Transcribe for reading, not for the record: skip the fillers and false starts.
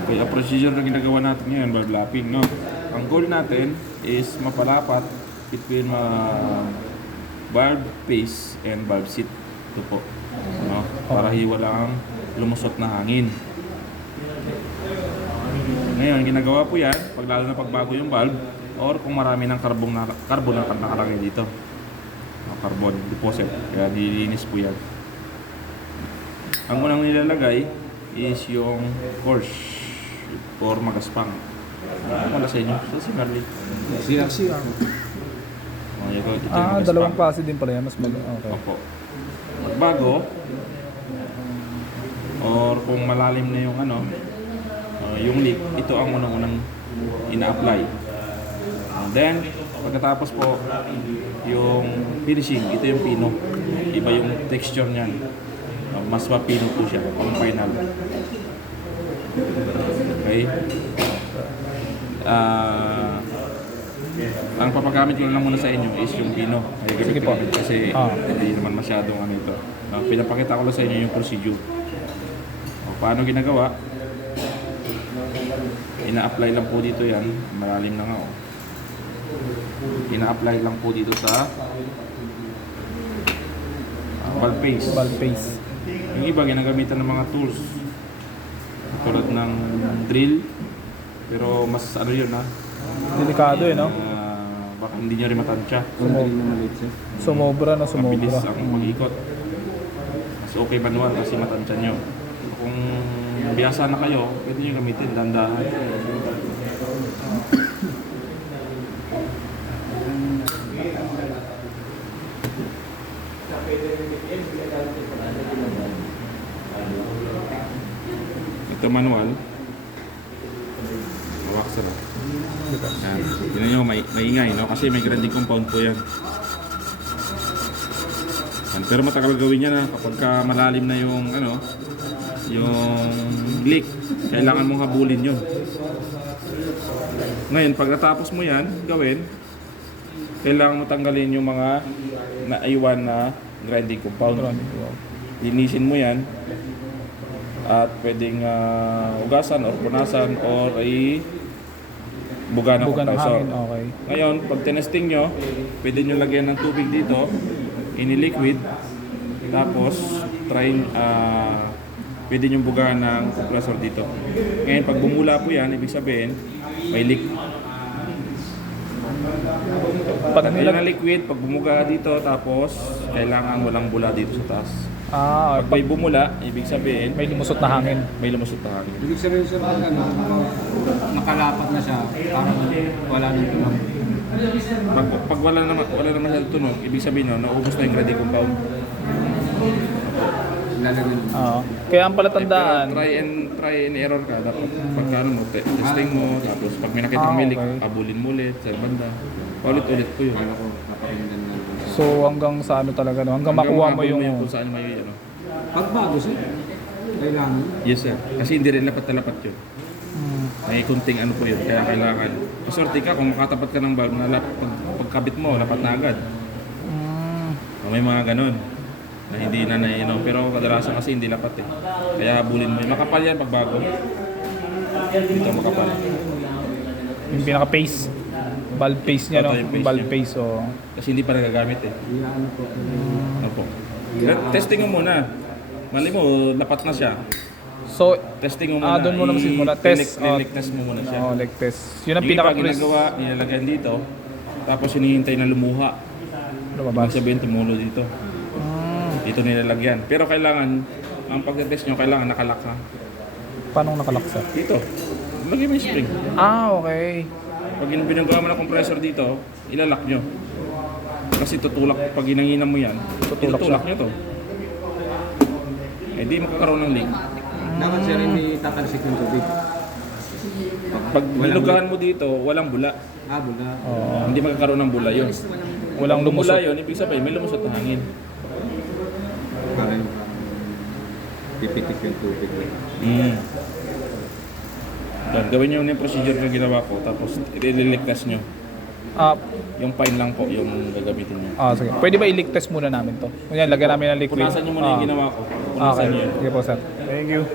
Okay, ang procedure na ginagawa natin ngayon, valve lapping, no? Ang goal natin is mapalapat between valve face and valve seat. Ito po, no? Para hiwalang lumusot na hangin. Ngayon, ginagawa po yan, lalo na pagbago yung valve, or kung marami ng carbon na nakalagay dito. Carbon deposit, kaya nililinis po yan. Ang unang nilalagay is yung coarse or magaspang. Wala sa inyo? Si Marley. CR. Dalawang klase din pala yan. Mas okay. Opo. Magbago, or kung malalim na yung yung leak, ito ang unang-unang ina-apply. And then, pagkatapos po, yung finishing, ito yung pino. Iba yung texture niyan. Mas mapino po siya, pang final. Okay? Ang papagamit ko lang muna sa inyo is yung pino. Sige po. Kasi hindi naman masyadong ito. Pinapakita ko lang sa inyo yung procedure. Paano ginagawa? Ina-apply lang po dito yan. Malalim na nga. Ina-apply lang po dito sa valve face. Valve face. Yung iba ginagamitan ng mga tools. Tulad ng drill. Pero mas yun Delikado no? Baka hindi nyo rin matansya. Sumobra na sumobra. Mabilis ang mag-ikot. Mas okay manual kasi matansya nyo. Kung biyasa na kayo, pwede nyo gamitin dandahan. Ito manual. Wax na. Yan. Yun nyo, maingay, no? Kasi may grinding compound po yan. Pero matagal gawin yan kapag malalim na yung yung leak. Kailangan mong habulin yun. Ngayon, pagkatapos mo yan gawin, kailangan mo tanggalin yung mga naiwan na grinding compound. Linisin mo yan at pwedeng ugasan or punasan or buga ng compressor. Okay. Ngayon, pag tinesting nyo, pwede nyo lagyan ng tubig dito, ini-liquid, tapos pwede nyo buga ng compressor dito. Ngayon, pag bumula po yan, ibig sabihin, may leak. Pag na liquid, pag bumuga dito, tapos kailangan walang bula dito sa taas. Pag may bumula, ibig sabihin may lumusot na hangin. May lumusot na hangin. Ibig sabihin sir, nakalapat na siya, parang wala nang tunog. Pag wala naman siya tunog, ibig sabihin naubos na yung grinding compound. Kaya ang palatandaan. Try and error ka. Dapat pagkano mo, testing mo, tapos pag may nakita may leak, abulin mo ulit sa banda. Paulit-ulit po yun. So hanggang sa talaga no? Hanggang makuha mo yung kung saan may Pagbago sir, kailangan. Yes sir. Kasi hindi rin lapat na lapat yun. May kunting po yun. Kaya kailangan. Paswerte ka kung makatapat ka ng valve na pagkabit mo, lapat na agad. May mga ganun na hindi na pero kadalasan kasi hindi lapat Kaya habulin mo. Makapal yan pagbago. Dito makapal. Yung pinaka-pace. Valve pace niya, no? Valve pace, Kasi hindi pa nagagamit Ano po. Testing mo muna. Mali mo, lapat na siya. So, testing mo muna. doon muna kasi muna. Test. Test mo muna siya. Leg test. Yun ang yung iba pinaka-press. ginagawa, nilalagyan dito. Tapos hinihintay na lumuha. Lumabas. Sabihin, tumulo dito. Dito nilalagyan. Pero kailangan, ang pagtetest nyo, kailangan nakalak ha. Paano nakalaksa? Dito. Lagyan mo yung spring. Okay. Pag binagawa mo ng compressor dito, ilalak nyo. Kasi tutulak, pag inanginan mo yan, tutulak nyo to. Di makakaroon ng leak. Dapat sir, hindi tatalsik ng tubig. Pag binugahan mo dito, walang bula. Bula. Hindi magkakaroon ng bula yun. Walang lumusot. Bula yun, ibig sabihin, may lumusot na hangin. Parang pipitik yung tubig. Gawin nyo yung procedure na ginawa ko, tapos i-leak-test nyo. Yung fine lang po yung gagamitin nyo. Sige. Pwede ba i-leak test muna namin to? Lagyan namin ng liquid. Punasan nyo muna yung ginawa ko. Punasan nyo yun. Sige po sir. Thank you.